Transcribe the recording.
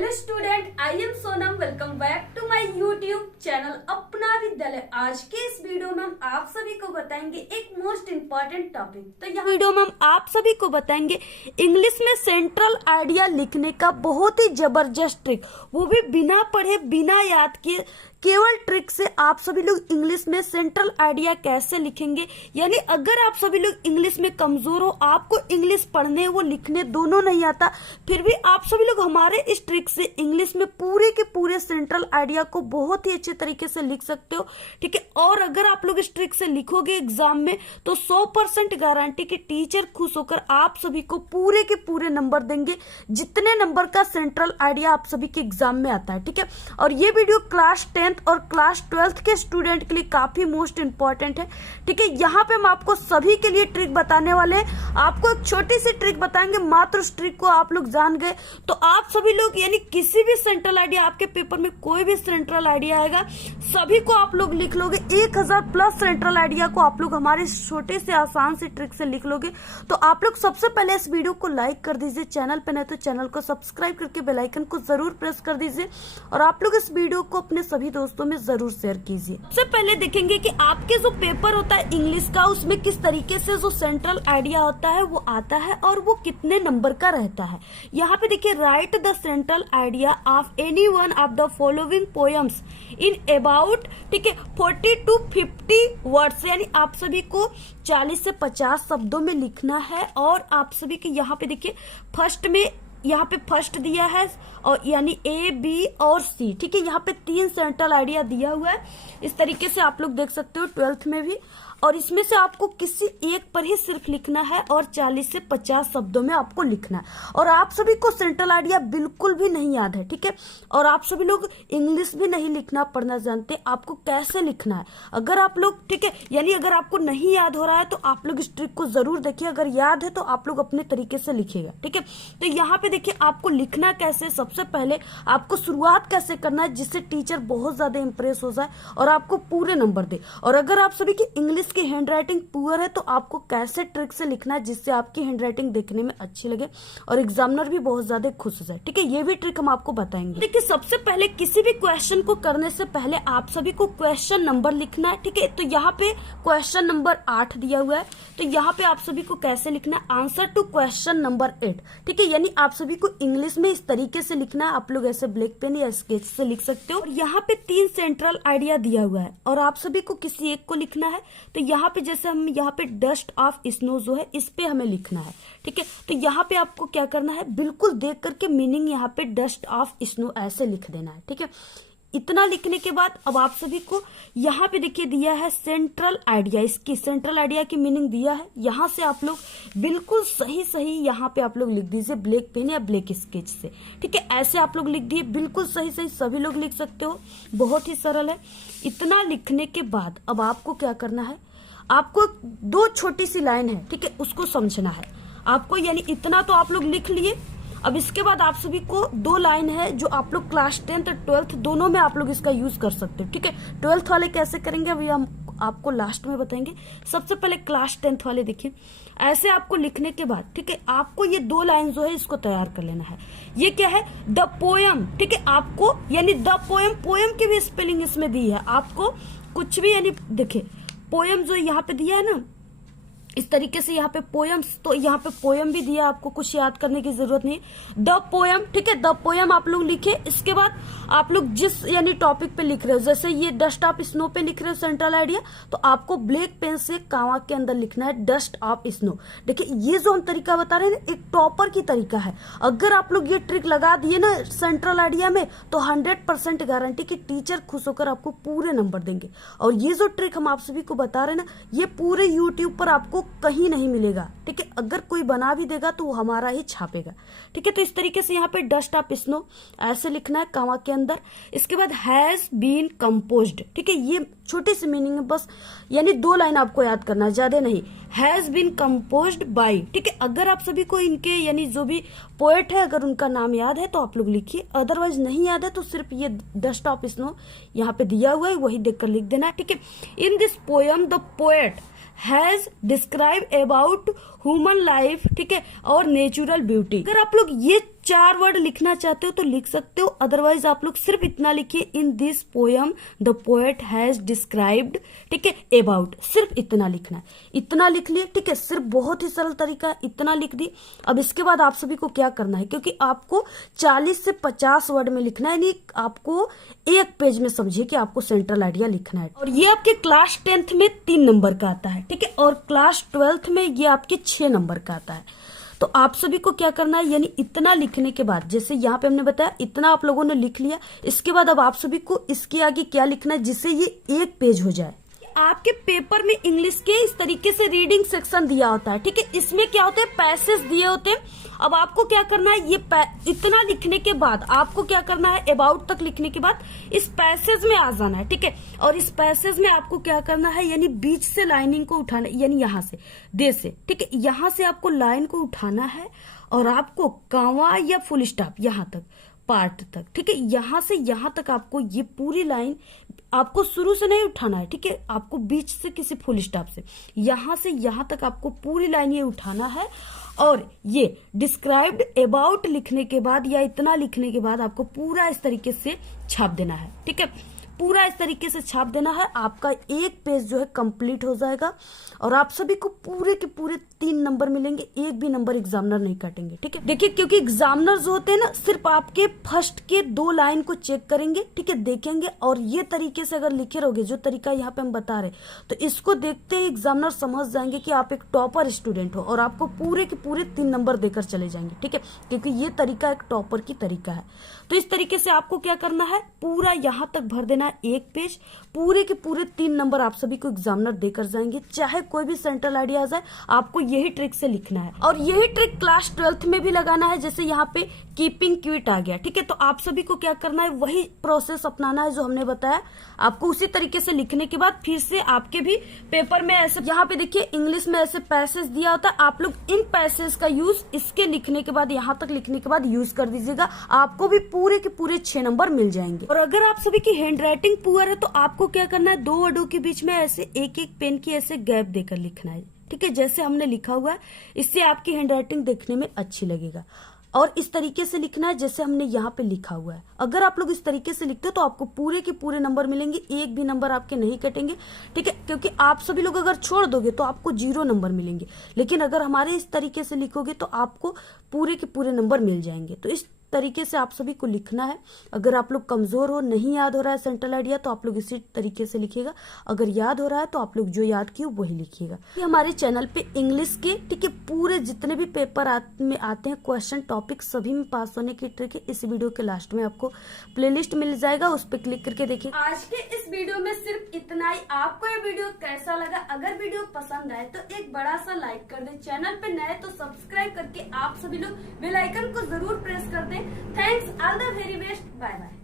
Hello student, I am Sonam. Welcome back to my YouTube channel Apna Vidyalaya. आज के इस video में हम आप सभी को बताएंगे एक मोस्ट इम्पोर्टेंट टॉपिक। तो यह वीडियो में हम आप सभी को बताएंगे इंग्लिश में सेंट्रल आइडिया लिखने का बहुत ही जबरदस्त ट्रिक, वो भी बिना पढ़े बिना याद किए केवल ट्रिक से आप सभी लोग इंग्लिश में सेंट्रल आइडिया कैसे लिखेंगे। यानी अगर आप सभी लोग इंग्लिश में कमजोर हो, आपको इंग्लिश पढ़ने वो लिखने दोनों नहीं आता, फिर भी आप सभी लोग हमारे इस ट्रिक से इंग्लिश में पूरे के पूरे सेंट्रल आइडिया को बहुत ही अच्छे तरीके से लिख सकते हो। ठीक है, और अगर आप लोग इस ट्रिक से लिखोगे एग्जाम में तो 100% गारंटी कि टीचर खुश होकर आप सभी को पूरे के पूरे नंबर देंगे, जितने नंबर का सेंट्रल आइडिया आप सभी के एग्जाम में आता है। ठीक है, और ये वीडियो क्लास 10 और क्लास 12 के स्टूडेंट के लिए काफी मोस्ट इंपॉर्टेंट है। ठीक है, यहाँ पे हम आपको सभी के लिए ट्रिक बताने वाले हैं। आपको एक छोटी सी ट्रिक बताएंगे, मात्र उस ट्रिक को आप लोग जान गए तो आप सभी लोग यानी किसी भी सेंट्रल आइडिया, आपके पेपर में कोई भी सेंट्रल आइडिया आएगा सभी को आप लोग लिख लोगे। 1000 प्लस सेंट्रल आइडिया को आप लोग हमारे छोटे से आसान से ट्रिक से लिख लोगे। तो आप लोग सबसे पहले इस वीडियो को लाइक कर दीजिए, चैनल पे नहीं तो चैनल को सब्सक्राइब करके बेल आइकन को जरूर प्रेस कर दीजिए, और आप लोग इस वीडियो को अपने सभी दोस्तों में जरूर शेयर कीजिए। सबसे पहले देखेंगे कि आपके जो पेपर होता है इंग्लिश का, उसमें किस तरीके से जो सेंट्रल आइडिया होता है वो आता है और वो कितने नंबर का रहता है। यहाँ पे देखिए, right the central idea of any one of the following poems in about, ठीक है, 40 to 50 वर्ड्स। यानी आप सभी को 40 से 50 शब्दों में लिखना है। और आप सभी के यहाँ पे देखिए फर्स्ट में, यहाँ पे फर्स्ट दिया है और यानी ए बी और सी। ठीक है, यहाँ पे 3 सेंट्रल आइडिया दिया हुआ है, इस तरीके से आप लोग देख सकते हो 12th में भी। और इसमें से आपको किसी एक पर ही सिर्फ लिखना है और 40 से 50 शब्दों में आपको लिखना है। और आप सभी को सेंट्रल आइडिया बिल्कुल भी नहीं याद है। ठीक है, और आप सभी लोग इंग्लिश भी नहीं लिखना पढ़ना जानते, आपको कैसे लिखना है। अगर आप लोग, ठीक है, यानी अगर आपको नहीं याद हो रहा है तो आप लोग इस ट्रिक को जरूर देखिए, अगर याद है तो आप लोग अपने तरीके से लिखिएगा। ठीक है, तो यहाँ पे देखिए आपको लिखना कैसे, सबसे पहले आपको शुरुआत कैसे करना है जिससे टीचर बहुत ज्यादा इंप्रेस हो जाए और आपको पूरे नंबर दे। और अगर आप सभी की इंग्लिश की हैंडराइटिंग पुअर है तो आपको कैसे ट्रिक से लिखना है जिससे आपकी हैंडराइटिंग देखने में अच्छी लगे और एग्जामिनर भी बहुत ज्यादा खुश हो जाए। ठीक है, ये भी ट्रिक हम आपको बताएंगे। देखिए, सबसे पहले किसी भी क्वेश्चन को करने से पहले आप सभी को क्वेश्चन नंबर लिखना है। ठीक है, तो यहाँ पे क्वेश्चन नंबर 8 दिया हुआ है, तो यहाँ पे आप सभी को कैसे लिखना है, आंसर टू क्वेश्चन नंबर 8। ठीक है, यानी आप सभी को इंग्लिश में इस तरीके से लिखना है। आप लोग ऐसे ब्लैक पेन या स्केच से लिख सकते हो। यहाँ पे 3 सेंट्रल आइडिया दिया हुआ है और आप सभी को किसी एक को लिखना है। तो यहाँ पे जैसे हम यहाँ पे डस्ट ऑफ स्नो जो है इस पे हमें लिखना है। ठीक है, तो यहाँ पे आपको क्या करना है, बिल्कुल देख करके मीनिंग यहाँ पे डस्ट ऑफ स्नो ऐसे लिख देना है। ठीक है, इतना लिखने के बाद अब आप सभी को यहाँ पे देखिए दिया है सेंट्रल आइडिया, इसकी सेंट्रल आइडिया की मीनिंग दिया है। यहाँ से आप लोग बिल्कुल सही सही यहाँ पे आप लोग लिख दीजिए ब्लैक पेन या ब्लैक स्केच से। ठीक है, ऐसे आप लोग लिख दिए, बिल्कुल सही सही सभी लोग लिख सकते हो, बहुत ही सरल है। इतना लिखने के बाद अब आपको क्या करना है, आपको 2 छोटी सी लाइन है, ठीक है, उसको समझना है आपको। यानी इतना तो आप लोग लिख लिए। अब इसके बाद आप सभी को 2 लाइन है जो आप लोग क्लास 10th और 12th दोनों में आप लोग इसका यूज कर सकते हो। ठीक है, 12th वाले कैसे करेंगे अभी हम आपको लास्ट में बताएंगे। सबसे पहले क्लास 10th वाले देखिए, ऐसे आपको लिखने के बाद, ठीक है, आपको ये 2 लाइन जो है इसको तैयार कर लेना है। ये क्या है, द पोएम। ठीक है, आपको यानी द पोएम, पोएम की भी स्पेलिंग इसमें दी है आपको, कुछ भी यानी देखिए पोएम जो यहाँ पे दिया है ना इस तरीके से, यहाँ पे पोएम्स, तो यहाँ पे पोएम भी दिया, आपको कुछ याद करने की जरूरत नहीं। द पोएम, ठीक है, द पोएम आप लोग लिखे। इसके बाद आप लोग जिस यानी टॉपिक पे लिख रहे हो, जैसे ये डस्ट ऑफ स्नो पे लिख रहे हो सेंट्रल आइडिया, तो आपको ब्लैक पेन से कामा के अंदर लिखना है डस्ट ऑफ स्नो। देखिए, ये जो हम तरीका बता रहे हैं एक टॉपर की तरीका है। अगर आप लोग ये ट्रिक लगा दिए ना सेंट्रल आइडिया में तो 100% गारंटी कि टीचर खुश होकर आपको पूरे नंबर देंगे। और ये जो ट्रिक हम आप सभी को बता रहे हैं ना, ये पूरे यूट्यूब पर आपको कहीं नहीं मिलेगा। ठीक है, अगर कोई बना भी देगा तो वो हमारा ही छापेगा। ठीक है, तो इस तरीके से यहाँ पे डस्ट ऑफ स्नो ऐसे लिखना है कामा के अंदर। इसके बाद हैज बीन कंपोज्ड। ठीक है, ये छोटी सी मीनिंग है बस, यानी 2 लाइन आपको याद करना है, ज्यादा नहीं। Has been composed by. ठीक है, अगर आप सभी को इनके यानी जो भी पोएट है अगर उनका नाम याद है तो आप लोग लिखिए, अदरवाइज नहीं याद है तो सिर्फ ये डस्ट ऑफ स्नो यहाँ पे दिया हुआ है वही देखकर लिख देना है। ठीक है, in this poem the poet has described about human life, ठीक है, और नेचुरल ब्यूटी। अगर आप लोग ये 4 वर्ड लिखना चाहते हो तो लिख सकते हो, अदरवाइज आप लोग सिर्फ इतना लिखिए, in this poem the poet has described, ठीक है, अबाउट, सिर्फ इतना लिखना है। इतना लिख लिए, ठीक है, सिर्फ बहुत ही सरल तरीका है, इतना लिख दी। अब इसके बाद आप सभी को क्या करना है, क्योंकि आपको 40 से 50 वर्ड में लिखना है, यानी आपको एक पेज में समझिए कि आपको सेंट्रल आइडिया लिखना है। और ये आपके क्लास 10th में 3 नंबर का आता है, ठीक है, और क्लास 12th में ये आपके 6 नंबर का आता है। तो आप सभी को क्या करना है, यानी इतना लिखने के बाद, जैसे यहाँ पे हमने बताया इतना आप लोगों ने लिख लिया, इसके बाद अब आप सभी को इसके आगे क्या लिखना है जिससे ये एक पेज हो जाए। आपके पेपर में इंग्लिश के इस तरीके से रीडिंग सेक्शन दिया होता है, ठीक है, इसमें क्या होता है, पैसेज दिए होते हैं। अब आपको क्या करना है, ये इतना लिखने के बाद आपको क्या करना है, अबाउट तक लिखने के बाद इस पैसेज में आ जाना है, ठीक है, और इस पैसेज में आपको क्या करना है, यानी बीच से लाइनिंग को उठाना, यानी यहाँ से दे से, ठीक है, यहाँ से आपको लाइन को उठाना है और आपको कांवा या फुल स्टॉप यहाँ तक पार्ट तक, ठीक है, यहाँ से यहाँ तक आपको ये पूरी लाइन आपको शुरू से नहीं उठाना है, ठीक है, आपको बीच से किसी फुल स्टॉप से यहाँ से यहाँ तक आपको पूरी लाइन ये उठाना है। और ये डिस्क्राइब्ड अबाउट लिखने के बाद या इतना लिखने के बाद आपको पूरा इस तरीके से छाप देना है, ठीक है, पूरा इस तरीके से छाप देना है। आपका एक पेज जो है कंप्लीट हो जाएगा और आप सभी को पूरे के पूरे 3 नंबर मिलेंगे, एक भी नंबर एग्जामिनर नहीं काटेंगे, ठीक है। देखिए, क्योंकि एग्जामिनर जो होते हैं ना, सिर्फ आपके फर्स्ट के 2 लाइन को चेक करेंगे, ठीक है, देखेंगे, और ये तरीके से अगर लिखे रहोगे, जो तरीका यहाँ पे हम बता रहे, तो इसको देखते ही एग्जामिनर समझ जाएंगे कि आप एक टॉपर स्टूडेंट हो और आपको पूरे के पूरे 3 नंबर देकर चले जाएंगे, ठीक है, क्योंकि ये तरीका एक टॉपर की तरीका है। तो इस तरीके से आपको क्या करना है, पूरा यहाँ तक भर देना है एक पेज, पूरे के पूरे 3 नंबर आप सभी को एग्जामिनर देकर जाएंगे, चाहे कोई भी सेंट्रल आइडिया आ जाए, आपको यही ट्रिक से लिखना है। और यही ट्रिक क्लास 12th में भी लगाना है, जैसे यहाँ पे कीपिंग क्विट आ गया, ठीक है, तो आप सभी को क्या करना है, वही प्रोसेस अपनाना है जो हमने बताया। आपको उसी तरीके से लिखने के बाद फिर से आपके भी पेपर में ऐसे, यहाँ पे देखिए इंग्लिश में ऐसे पैसेज दिया होता है, आप लोग इन पैसेज का यूज इसके लिखने के बाद, यहाँ तक लिखने के बाद यूज कर दीजिएगा, आपको भी पूरे के पूरे 6 नंबर मिल जाएंगे। और अगर आप सभी की हैंड राइटिंग पुअर है तो आपको क्या करना है, 2 वर्डों के बीच में ऐसे एक पेन की ऐसे गैप देकर लिखना है, ठीक है, जैसे हमने लिखा हुआ है, इससे आपकी हैंड राइटिंग देखने में अच्छी लगेगा। और इस तरीके से लिखना है जैसे हमने यहाँ पे लिखा हुआ है। अगर आप लोग इस तरीके से लिखते हो तो आपको पूरे के पूरे नंबर मिलेंगे, एक भी नंबर आपके नहीं कटेंगे, ठीक है, क्योंकि आप सभी लोग अगर छोड़ दोगे तो आपको 0 नंबर मिलेंगे, लेकिन अगर हमारे इस तरीके से लिखोगे तो आपको पूरे के पूरे नंबर मिल जाएंगे। तो इस तरीके से आप सभी को लिखना है। अगर आप लोग कमजोर हो, नहीं याद हो रहा है सेंट्रल आइडिया, तो आप लोग इसी तरीके से लिखिएगा। अगर याद हो रहा है तो आप लोग जो याद किए वही लिखिएगा। हमारे चैनल पे इंग्लिश के, ठीक है, पूरे जितने भी पेपर में आते हैं क्वेश्चन टॉपिक, सभी में पास होने की ट्रिक है। इस वीडियो के लास्ट में आपको प्लेलिस्ट मिल जाएगा, उस पर क्लिक करके देखिए। आज के इस वीडियो में सिर्फ इतना ही। आपको ये वीडियो कैसा लगा? अगर वीडियो पसंद आए तो एक बड़ा सा लाइक कर दे, चैनल पे नए तो सब्सक्राइब करके आप सभी लोग बेल आइकन को जरूर प्रेस कर दें। Thanks, all the very best. Bye bye.